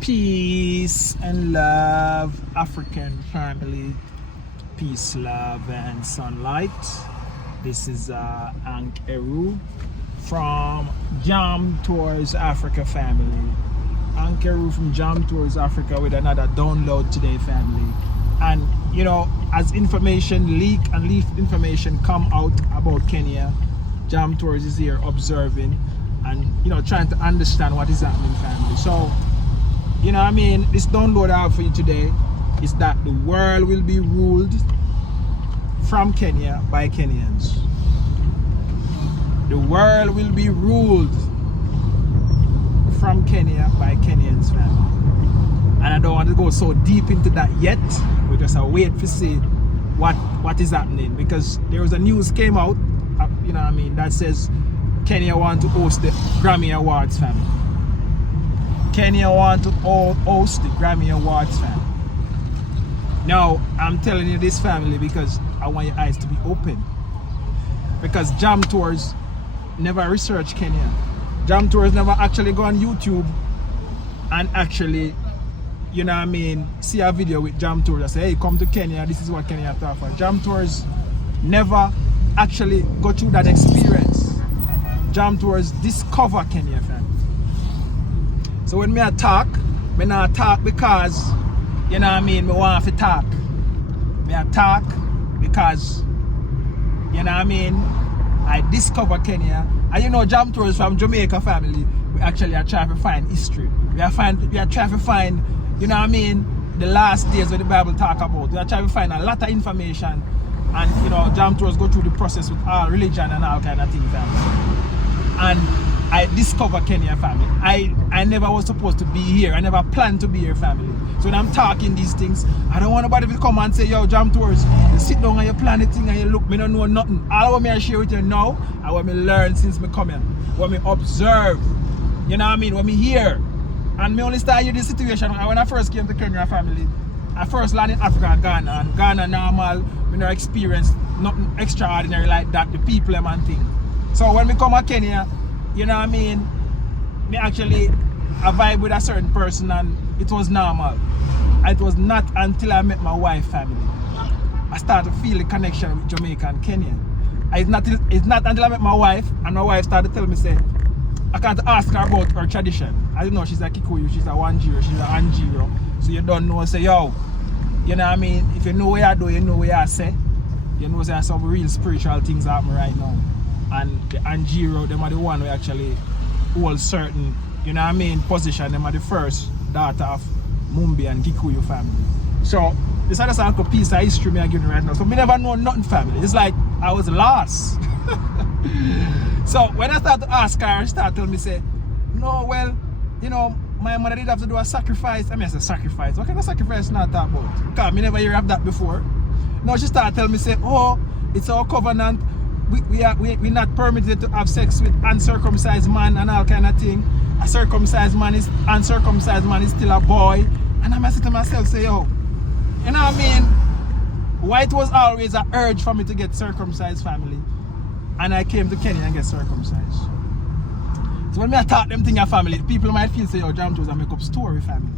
Peace and love, African family. Peace, love, and sunlight. This is Ank Eru from Jam Tours Africa family. Ank Eru from Jam Tours Africa with another download today, family. And you know, as information leak and leaked information come out about Kenya, Jam Tours is here observing and you know trying to understand what is happening, family. So you know what I mean, this download I have for you today is that the world will be ruled from Kenya by Kenyans. The world will be ruled from Kenya by Kenyans, family. And I don't want to go so deep into that yet. We just wait to see what is happening, because there was a news came out, you know what I mean, that says Kenya want to host the Grammy Awards, family. Kenya want to host the Grammy Awards, family. Now, I'm telling you this, family, because I want your eyes to be open. Because Jam Tours never research Kenya. Jam Tours never actually go on YouTube and actually, you know what I mean, see a video with Jam Tours and say, hey, come to Kenya, this is what Kenya have to offer. Jam Tours never actually go through that experience. Jam Tours discover Kenya, family. So when me talk, me not talk because, you know what I mean, me want to talk. Me talk because, you know what I mean, I discover Kenya. And you know, Jam Tours from Jamaica family, we actually are trying to find history. We are trying to find, you know what I mean, the last days where the Bible talk about. We are trying to find a lot of information. And you know, Jam Tours go through the process with all religion and all kind of things, family. And I discover Kenya, family. I never was supposed to be here. I never planned to be here, family. So when I'm talking these things, I don't want nobody to come and say, yo, Jam Tours, you sit down and you plan the thing and you look, me don't know nothing. All I want me to share with you now, I want me learn since me come here. When me observe, you know what I mean, when me hear. And me only start here this situation when I first came to Kenya, family. I first landed in Africa and Ghana. And Ghana normal, me no experience nothing extraordinary like that, the people and thing. So when we come to Kenya, you know what I mean, me actually a vibe with a certain person and it was normal. It was not until I met my wife, family, I started to feel the connection with Jamaica and Kenya. It's not until I met my wife and my wife started to tell me, say, I can't ask her about her tradition. I don't know, she's a Kikuyu, she's a Wanjiro, she's a Anjiro. So you don't know, say, yo, you know what I mean, if you know what I do, you know what I say. You know there's some real spiritual things happening right now. And the Anjiro, them are the one who actually hold certain, you know what I mean, position. Them are the first daughter of Mumbi and Kikuyu family. So this is just a piece of history me I give you right now. So me never know nothing, family. It's like I was lost. So when I start to ask her, she started telling me, say, no, well, you know, my mother did have to do a sacrifice. I mean, I said sacrifice. What kind of sacrifice not talk about? Because me never hear of that before. No, she started telling me, say, oh, it's our covenant. We're not permitted to have sex with uncircumcised man and all kind of thing. A uncircumcised man is still a boy. And I'm saying to myself, say, yo, you know what I mean? Why it was always an urge for me to get circumcised, family. And I came to Kenya and get circumcised. So when I talk them thing, your family, people might feel, say, yo, Jam Tours a make up story, family.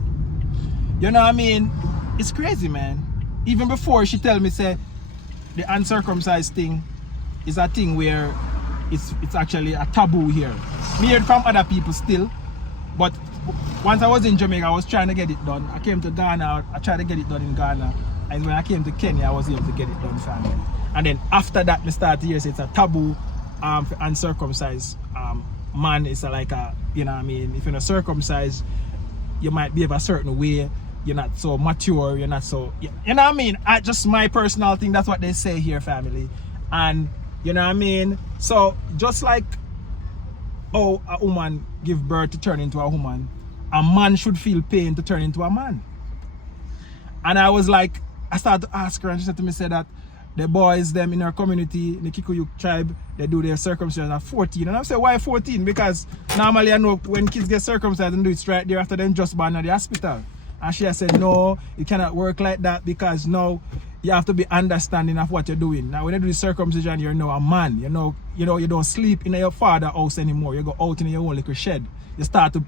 You know what I mean? It's crazy, man. Even before she tell me, say, the uncircumcised thing is a thing where it's actually a taboo here. Me heard from other people still, but once I was in Jamaica, I was trying to get it done. I came to Ghana, I tried to get it done in Ghana, and when I came to Kenya, I was able to get it done, family. And then after that, I started to hear say it's a taboo for uncircumcised man. It's like a, you know what I mean, if you're not circumcised, you might behave a certain way. You're not so mature, you're not so, you know what I mean? Just my personal thing, that's what they say here, family. And you know what I mean? So just like how a woman give birth to turn into a woman, a man should feel pain to turn into a man. And I was like, I started to ask her and she said to me, say that the boys, them in our community, in the Kikuyu tribe, they do their circumcision at 14. And I said, why 14? Because normally I know when kids get circumcised and do it right there after them just born at the hospital. And she said, no, it cannot work like that because now you have to be understanding of what you're doing. Now when you do the circumcision, you're now a man. You don't sleep in your father's house anymore. You go out in your own little shed. You start to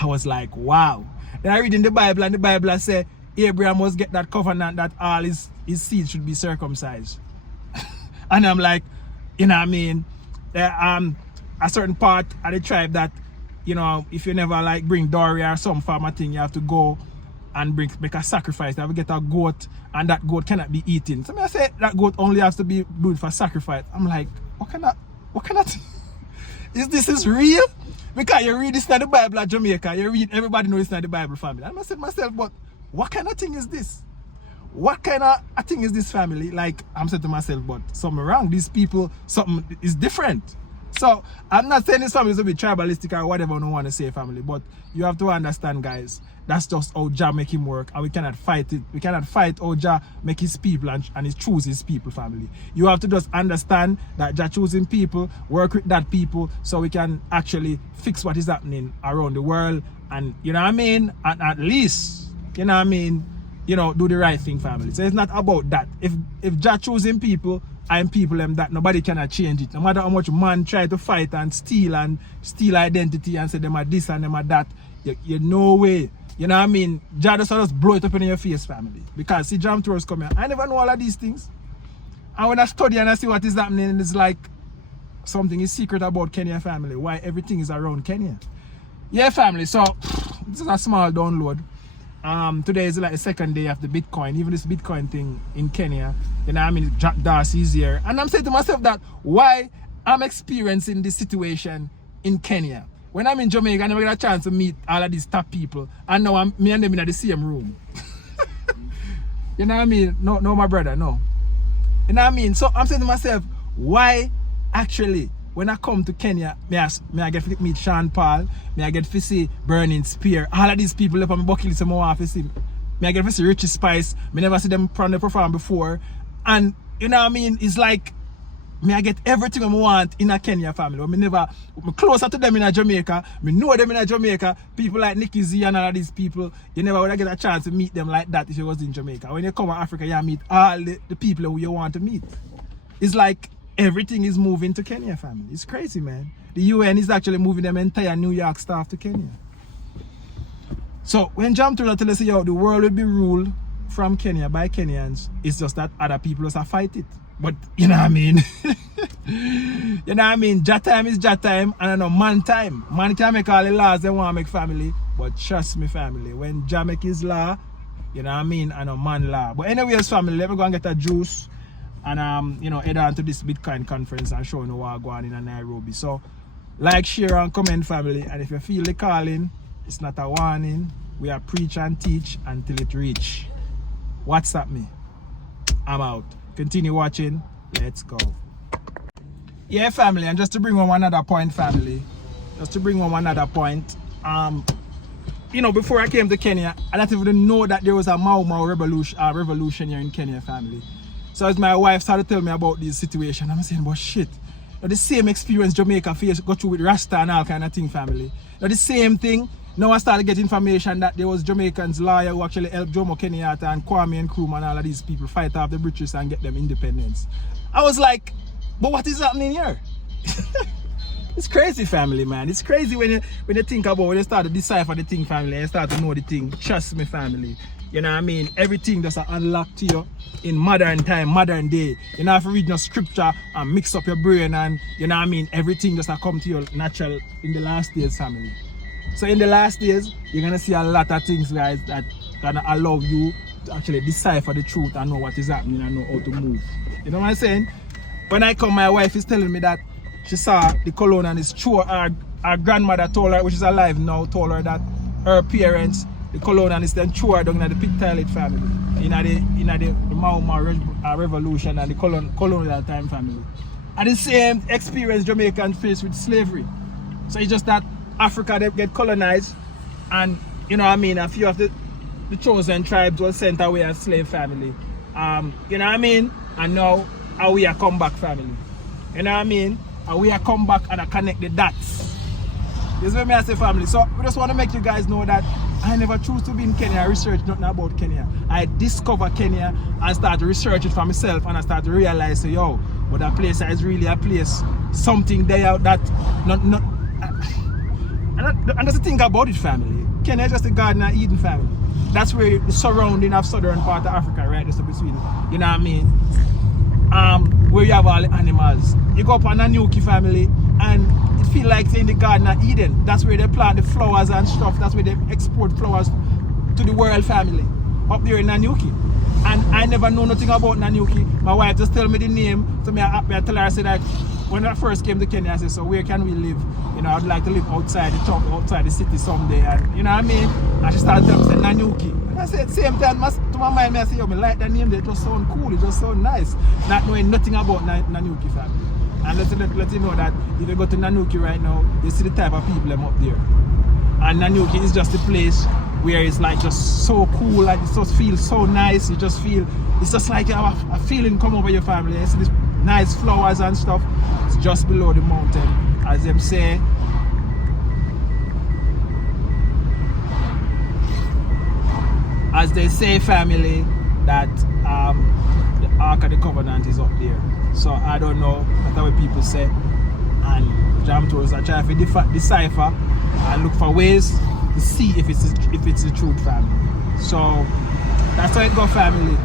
I was like, wow. Then I read in the Bible, and the Bible say Abraham must get that covenant that all his seed should be circumcised. And I'm like, you know what I mean? A certain part of the tribe that, you know, if you never like bring dowry or some form of thing, you have to go and make a sacrifice. You have to get a goat, and that goat cannot be eaten. So I say that goat only has to be good for sacrifice. I'm like, what kind of is this real? Because you read this in the Bible at Jamaica, you read, everybody knows it's in the Bible family. And I said to myself, but what kind of thing is this? What kind of a thing is this family? Like, I'm saying to myself, but something wrong. These people, something is different. So I'm not saying this family is to be tribalistic or whatever I don't want to say family, but you have to understand, guys, that's just how Jah make him work, and we cannot fight it. We cannot fight how Jah make his people and he choose his people, family. You have to just understand that Jah choosing people, work with that people, so we can actually fix what is happening around the world, and you know what I mean, and at least, you know what I mean, you know, do the right thing, family. So it's not about that. If Jah choosing people, and people them that nobody cannot change it. No matter how much man try to fight and steal identity and say them are this and them are that, you no way. You know what I mean? Jah just blow it up in your face, family. Because see, Jam Tours come here. I never know all of these things. And when I study and I see what is happening, it's like something is secret about Kenya, family. Why everything is around Kenya. Yeah, family. So this is a small download. Today is like the second day of the Bitcoin, even this Bitcoin thing in Kenya. You know, I mean, Jack Dorsey is here, and I'm saying to myself that why I'm experiencing this situation in Kenya. When I'm in Jamaica, I never get a chance to meet all of these top people, and now me and them in the same room. You know what I mean? No, my brother, no. You know what I mean? So I'm saying to myself, why actually? When I come to Kenya, I get to meet Sean Paul, I get to see Burning Spear, all of these people up on my bucket list, I want to see. I get to see Richie Spice, I never see them perform before. And you know what I mean? It's like, I get everything I want in a Kenya family. I'm closer to them in a Jamaica, I know them in a Jamaica. People like Nicky Z and all of these people, you never would get a chance to meet them like that if you was in Jamaica. When you come to Africa, you meet all the people who you want to meet. It's like, everything is moving to Kenya, family. It's crazy, man. The UN is actually moving them entire New York staff to Kenya. So when Jam Tours tell us, yo, the world will be ruled from Kenya by Kenyans, it's just that other people just fight it. But you know what I mean? You know what I mean? Jah time is Jah time, and I know man time. Man can make all the laws they want to make, family. But trust me, family, when Jah make his law, you know what I mean? I know man law. But anyways, family, let me go and get a juice. And you know, head on to this Bitcoin conference and show you what going on in Nairobi. So like, share and comment, family, and if you feel the calling, it's not a warning. We are preach and teach until it reach. WhatsApp me. I'm out. Continue watching. Let's go. Yeah, family, and just to bring on another point, family, you know, before I came to Kenya, I didn't even know that there was a Mau Mau revolution here in Kenya, family. So as my wife started to tell me about this situation, I'm saying, but shit, now the same experience Jamaica faced, go through with Rasta and all kind of thing, family. Now the same thing, now I started getting information that there was Jamaicans lawyer who actually helped Jomo Kenyatta and Kwame Nkrumah and all of these people fight off the British and get them independence. I was like, but what is happening here? It's crazy, family, man. It's crazy when you think about, when you start to decipher the thing, family, and you start to know the thing. Trust me, family. You know what I mean? Everything just unlocked to you in modern time, modern day. You don't have to read no scripture and mix up your brain, and you know what I mean? Everything just come to you natural in the last days, family. So in the last days, you're gonna see a lot of things, guys, that gonna allow you to actually decipher the truth and know what is happening and know how to move. You know what I'm saying? When I come, my wife is telling me that she saw the Colonial and it's true. Her grandmother told her, which is alive now, told her that her parents, the Colonialists, then threw her down in the pig toilet family, in the Mau Mau revolution and the colonial time family. And the same experience Jamaicans face with slavery. So it's just that Africa, they get colonized, and you know what I mean, a few of the chosen tribes were sent away as slave family. You know what I mean? And now we are come back family. You know what I mean? And we are come back and I connect the dots. This is what I say, family. So we just want to make you guys know that I never choose to be in Kenya, research nothing about Kenya. I discover Kenya and start to research it for myself, and I start to realize, yo, but that place is really a place, something there that not And that's the thing about it, family. Kenya is just the Garden of Eden family. That's where the surrounding of southern part of Africa, right? Just between, you know what I mean? Where you have all the animals. You go up on Nanuki family and it feel like it's in the Garden of Eden. That's where they plant the flowers and stuff. That's where they export flowers to the world family. Up there in Nanuki. And I never know nothing about Nanuki. My wife just tell me the name. So I tell her, I said that when I first came to Kenya, I said, so where can we live? You know, I'd like to live outside the town, outside the city someday. And you know what I mean? And she started telling me, say, Nanuki. And I said, same time, to my mind, I said, yo, I like that name. It just sound cool. It just sound nice. Not knowing nothing about Nanuki family. And let you know that if you go to Nanuki right now, you see the type of people them up there. And Nanuki is just a place where it's like just so cool, like it just feels so nice. You just feel, it's just like you have a feeling come over your family. You see these nice flowers and stuff. It's just below the mountain, as them say. As they say, family, that the Ark of the Covenant is up there. So I don't know, that's what people say. And Jam Tours are trying to decipher and look for ways to see if it's the truth, family. So that's how it go, family.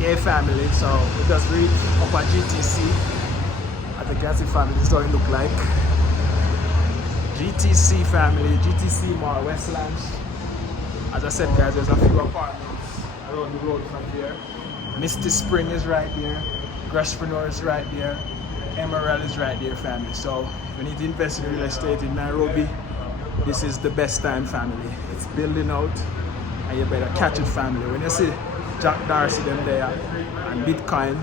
Yeah, family. So we just reach up at GTC. I think that's the family. This is what it look like. GTC family, GTC Mall, Westlands. As I said, guys, there's a few apartments around the road from here. Misty Spring is right there. Grashpreneur is right there. Emerald is right there, family. So if you need to invest in real estate in Nairobi, this is the best time, family. It's building out and you better catch it, family. When you see Jack Dorsey them there and Bitcoin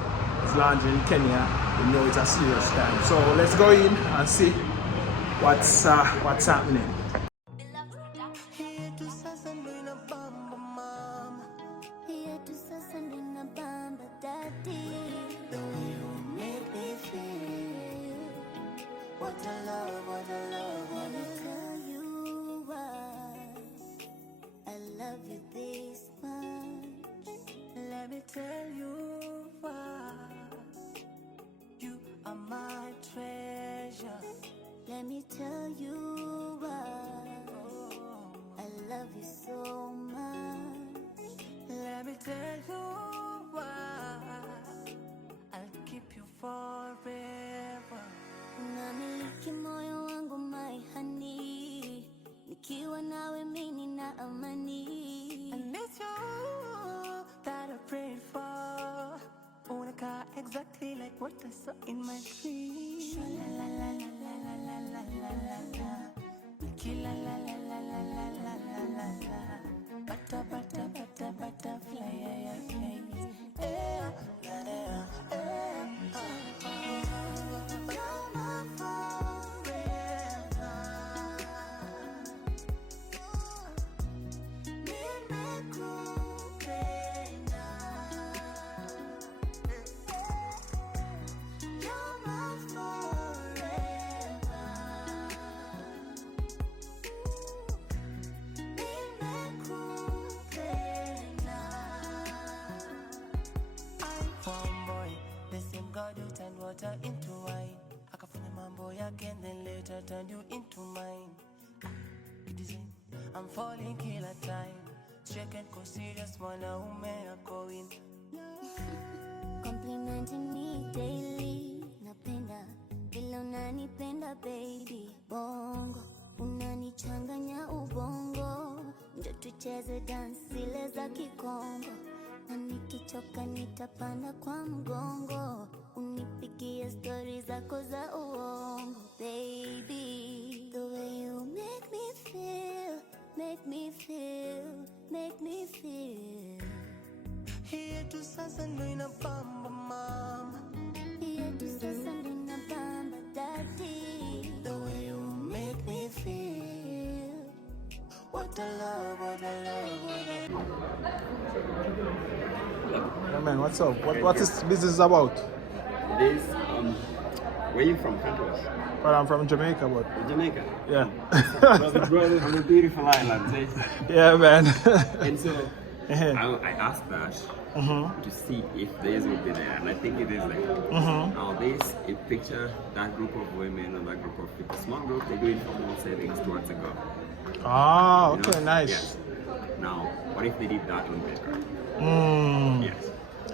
is launching in Kenya, you know it's a serious time. So let's go in and see what's happening. Tell you why you are my treasure. Let me tell you why I love you so much. Let me tell you why I'll keep you forever. Unamiliki moyo wangu my honey, nikiwa nawe mimi na amani. I miss you that I prayed for. Own a car exactly like what I saw in my dream. La la la la la la la la la la. Kila la la la la la la la la la. Butterfly, yeah, yeah, yeah. You're my forever. Water into wine. Akafanya mambo yake and then later turned you into mine. I'm falling kila time. Check and go serious, mwanaume ako in. Complimenting me daily. Napenda vile unanipenda baby. Bongo unanichanganya ubongo. Ndio tucheze dance zile za Kikongo. Na nikichoka nitapanda kwa mgongo. Unipigie stories zako za uongo, baby. The way you make me feel, make me feel, make me feel. Here to sasa ndo inabamba mama. Here to sasa ndo inabamba daddy. The way you make me feel. What a love, what a love, what a love. Yeah, man, what's up? What is business about? This, where you from, country? Well, I'm from Jamaica, but... Jamaica? Yeah. Brother from a beautiful island, eh? Yeah, man. And so, I asked that to see if theirs would be there, and I think it is there. Now this, it picture that group of women or that group of people, small group, they do informal savings towards a goal. Ah, You know? okay, nice. Yes. Now, what if they did that on Bitcoin? Yes.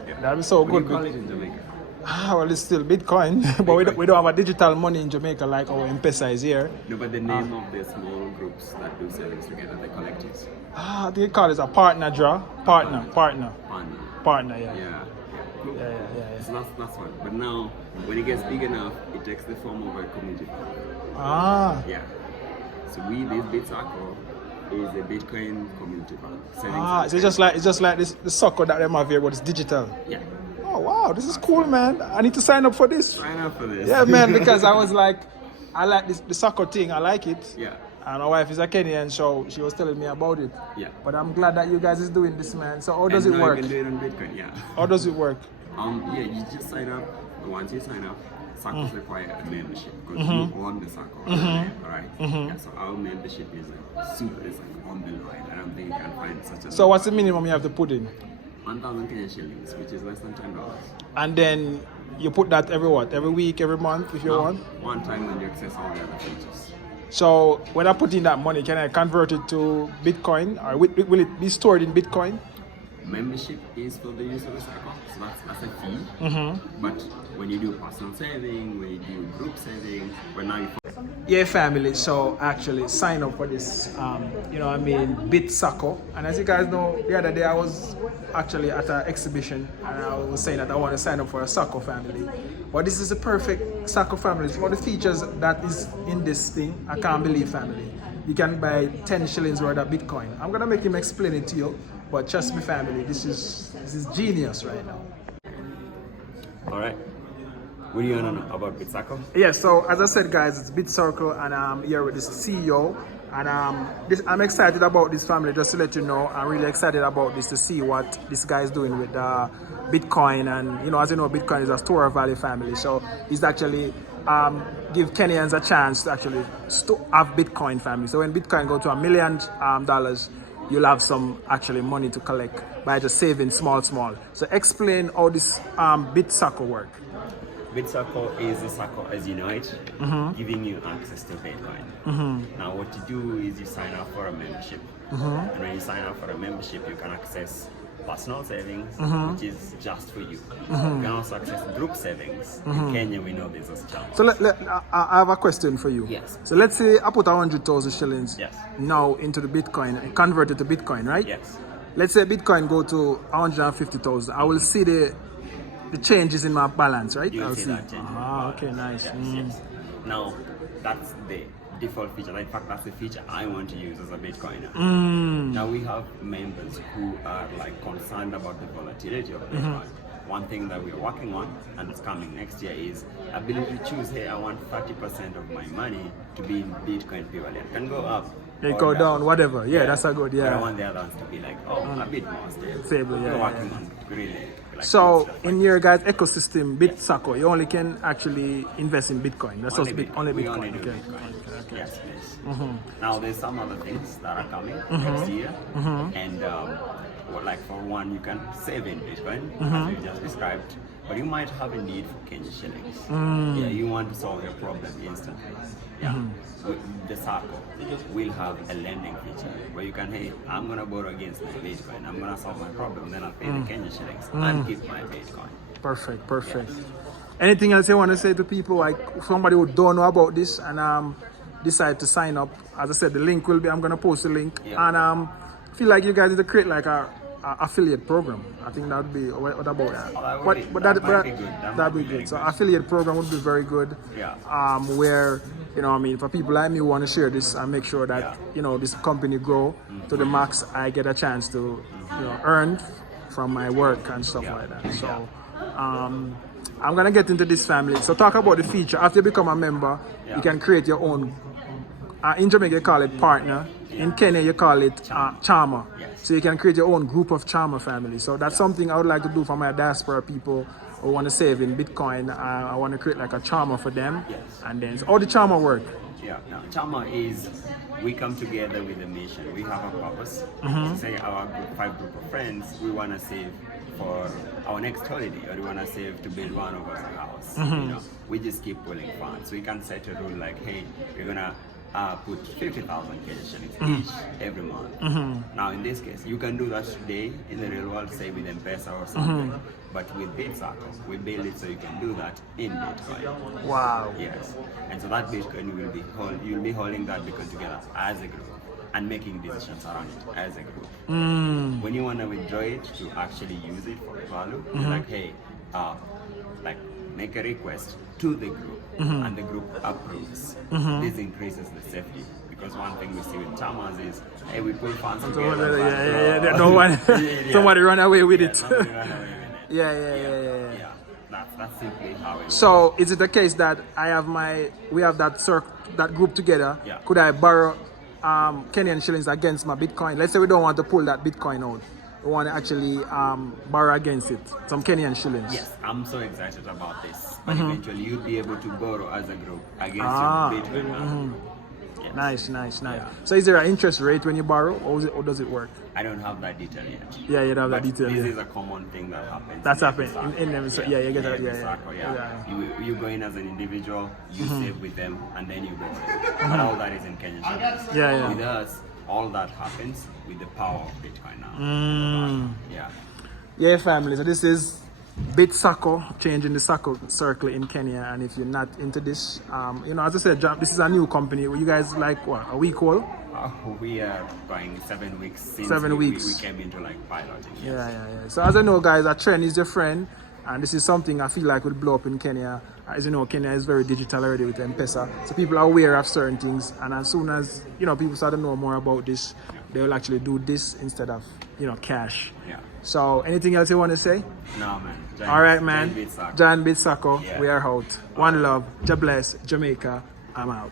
Yeah. That'd be so What do good. you call it in Jamaica? Ah, well, it's still Bitcoin, but we don't have a digital money in Jamaica like our M-Pesa is here. No, but the name of the small groups that do savings together, the collectives. Ah, they call it a partner draw. Partner. Fund. Yeah. Cool. Yeah. So that's fun. But now, when it gets big enough, it takes the form of a community fund. Ah, Yeah. So this Sacco is a Bitcoin community fund. so it's just like this the Sacco that they have here, but it's digital. Yeah. Oh wow, this is cool, man. I need to sign up for this. Sign up for this. Yeah, man, because I was like, I like the Sacco thing. I like it. Yeah. And my wife is a Kenyan, so she was telling me about it. Yeah. But I'm glad that you guys is doing this, man. So how does it now work? You can do it on Bitcoin, yeah. How does it work? Yeah, you just sign up. Once you sign up, Saccos require a membership because you own the Sacco, right? Yeah, so our membership is on the line. I don't think you can find such a. So what's the minimum you have to put in? 1,000 Kenyan shillings, which is less than $10. And then you put that every week, every month if you want? One time when you access all the other features. So when I put in that money, can I convert it to Bitcoin, or will it be stored in Bitcoin? Membership is for the use of the Sacco, so that's a fee. But when you do personal saving, when you do group saving, when now you Yeah, family. So actually sign up for this, Bit Sacco. And as you guys know, the other day I was actually at an exhibition and I was saying that I want to sign up for a Sacco family. But this is the perfect Sacco family. For the features that is in this thing, I can't believe, family. You can buy 10 shillings worth of Bitcoin. I'm gonna make him explain it to you, but trust me, family, this is genius right now. All right. What do you want to know about BitSacco? Yeah, so as I said, guys, it's Bit Circle, and I'm here with the CEO. And I'm excited about this family, just to let you know. I'm really excited about this to see what this guy is doing with Bitcoin. And, as you know, Bitcoin is a store of value family. So he's actually give Kenyans a chance to actually have Bitcoin family. So when Bitcoin go to $1 million, you'll have some actually money to collect by just saving small. So explain how this BitSacco work. BitSacco is the Sacco as you know it, giving you access to Bitcoin. Now what you do is you sign up for a membership. And when you sign up for a membership, you can access personal savings, which is just for you. You can also access group savings. In Kenya, we know there's a challenge. So I have a question for you. Yes. So let's say I put 100,000 shillings Yes. now into the Bitcoin and convert it to Bitcoin, right? Yes. Let's say Bitcoin go to 150,000. I will see the changes in my balance, right? You'll I'll see that change. Okay, nice. Yes. Now, that's the default feature. In fact, that's the feature I want to use as a Bitcoiner. Now, we have members who are concerned about the volatility of Bitcoin. One thing that we're working on, and it's coming next year, is ability to choose, hey, I want 30% of my money to be in Bitcoin purely. It can go up. They go down, whatever. Yeah, that's a good, But I want the other ones to be a bit more stable. Yeah, We're working on really. So in your guys' ecosystem, BitSacco, you only can actually invest in Bitcoin. That's only Bitcoin. We only do Bitcoin. Yes, please. Now there's some other things that are coming next year, and for one, you can save in Bitcoin as you just described, but you might have a need for Kenya shillings. Yeah, you want to solve your problem instantly. Yeah, the Sacco will have a lending feature where you can, hey, I'm gonna borrow against my Bitcoin. I'm gonna solve my problem, then I'll pay the Kenya shillings and keep my Bitcoin. Perfect. Yes. Anything else you want to say to people, like somebody who don't know about this and decide to sign up? As I said, the link will be, I'm gonna post the link, and I feel like you guys need to create like a affiliate program. I think that would be what about that? That'd be good. So affiliate program would be very good. Yeah. Where for people like me who want to share this and make sure that this company grow to the max, I get a chance to earn from my work and stuff like that. So I'm gonna get into this family. So talk about the feature. After you become a member, you can create your own. In Jamaica, you call it partner. In Kenya, you call it charmer. So you can create your own group of charmer family. So that's something I would like to do for my diaspora people who want to save in Bitcoin. I want to create like a charmer for them. And then, so how the charmer work? Yeah, now Chama is, we come together with a mission. We have a purpose. So say our five group of friends, we want to save for our next holiday, or we want to save to build one of us a house. You know, we just keep pulling funds. We can set a rule like, hey, we're gonna put 50,000 Kenya shillings each every month. Now in this case, you can do that today in the real world, say with M-Pesa or something. But with Sacco, we build it so you can do that in Bitcoin. Wow. Yes. And so that Bitcoin you'll be holding that Bitcoin together as a group and making decisions around it as a group. When you want to withdraw it to actually use it for value, you're like, hey, like make a request to the group and the group approves. This increases the safety. Because one thing we see with Chamas is, hey, we pull funds together. No one, somebody run away with it. Somebody run away with it. Yeah. That's simply how it So is it the case that we have that group together? Yeah. Could I borrow Kenyan shillings against my Bitcoin? Let's say we don't want to pull that Bitcoin out. We want to actually borrow against it, some Kenyan shillings. Yes, I'm so excited about this. But eventually you'll be able to borrow as a group against your Bitcoin. Yes. Nice. Yeah. So is there an interest rate when you borrow, or does it work? I don't have that detail yet. Yeah, you don't have that But detail this yet. is a common thing that happens. That's in happening Sacco. in them. Yeah, you get that. every Yeah. Sacco, You go in as an individual, you save with them, and then you go. But all that is in Kenya. Yeah. With us, all that happens with the power of Bitcoin now. Yeah, family. So this is Sacco, changing the Sacco circle in Kenya. And if you're not into this, as I said, this is a new company. You guys like what, a week old? We are going 7 weeks since 7 weeks. We came into like piloting. Yes. Yeah. So as I know, guys, a trend is your friend, and this is something I feel like will blow up in Kenya. As you know, Kenya is very digital already with M-Pesa, so people are aware of certain things, and as soon as people start to know more about this, they will actually do this instead of cash. Yeah. So anything else you want to say? No, man. All right, man. John Sacco, Yeah. we are out. One love. God bless. Jamaica. I'm out.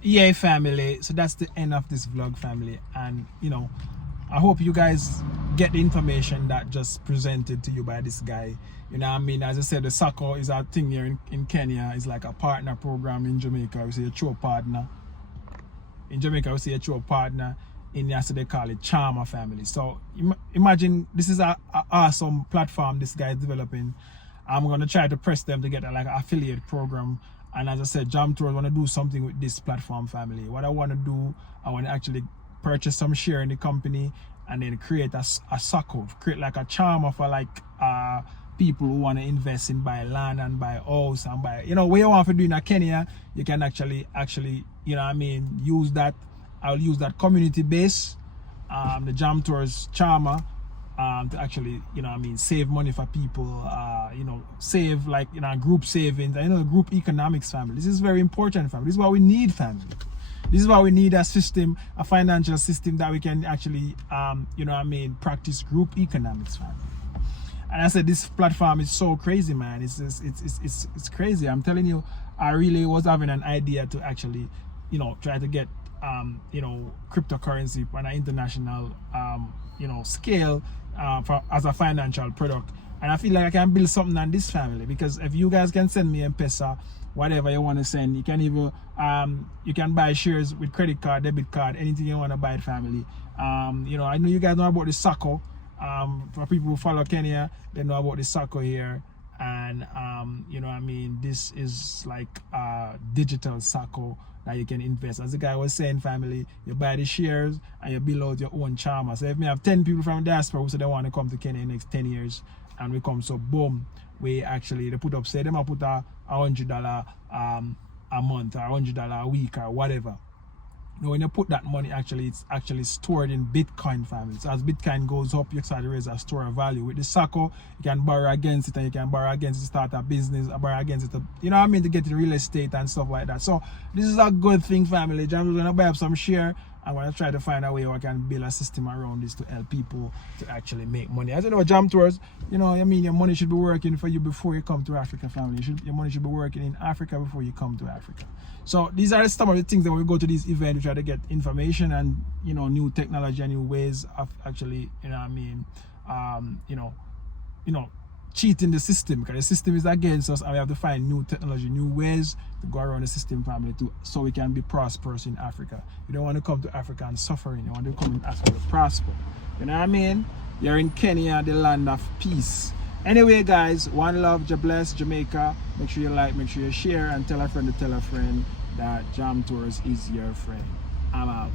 Yeah, family. So that's the end of this vlog, family. And I hope you guys get the information that just presented to you by this guy. As I said, the Sacco is our thing here in Kenya. It's like a partner program in Jamaica. We say a true partner. In Jamaica, we say a true partner. In Yasa, they call it Charmer, family. So imagine this is a awesome platform this guy is developing. I'm going to try to press them to get like an affiliate program. And as I said, Jam Tours want to do something with this platform, family. What I want to do, I want to actually purchase some share in the company and then create a Sacco, create like a charmer for like people who want to invest in buy land and buy house and buy, what you want to do in Kenya, you can actually, use that. I'll use that community base, the Jam Tours charmer, to actually, save money for people, save like, group savings, group economics, family. This is very important, family. This is what we need, family. This is why we need a system, a financial system that we can actually, practice group economics, family. And I said, this platform is so crazy, man. It's crazy. I'm telling you, I really was having an idea to actually, try to get, cryptocurrency on an international, scale as a financial product. And I feel like I can build something on this, family, because if you guys can send me M-Pesa, whatever you want to send, you can even you can buy shares with credit card, debit card, anything you want to buy, family. I know you guys know about the Sacco. For people who follow Kenya, they know about the Sacco here. And this is like a digital Sacco that you can invest. As the guy was saying, family, you buy the shares and you build out your own charmer. So if we have 10 people from diaspora who say they want to come to Kenya in the next 10 years, and we come, so boom, we actually, they put up, say they might put $100 a month or $100 a week or whatever. Now, when you put that money, actually, it's actually stored in Bitcoin, family. So as Bitcoin goes up, you start to raise a store of value. With the Sacco, you can borrow against it, and you can borrow against it to start a business, or borrow against it to, to get real estate and stuff like that. So this is a good thing, family. I'm going to buy up some share. I'm going to try to find a way where I can build a system around this to help people to actually make money. As you know, Jam Tours, your money should be working for you before you come to Africa, family. Your money should be working in Africa before you come to Africa. So these are some of the things that when we go to these events, we try to get information and, new technology and new ways of actually, cheating the system, because the system is against us and we have to find new technology, new ways to go around the system, family, too, so we can be prosperous in Africa. You don't want to come to Africa and suffering. You want to come in Africa to prosper. You know what I mean? You're in Kenya, the land of peace. Anyway, guys, one love, God bless Jamaica. Make sure you like, make sure you share, and tell a friend to tell a friend that Jam Tours is your friend. I'm out.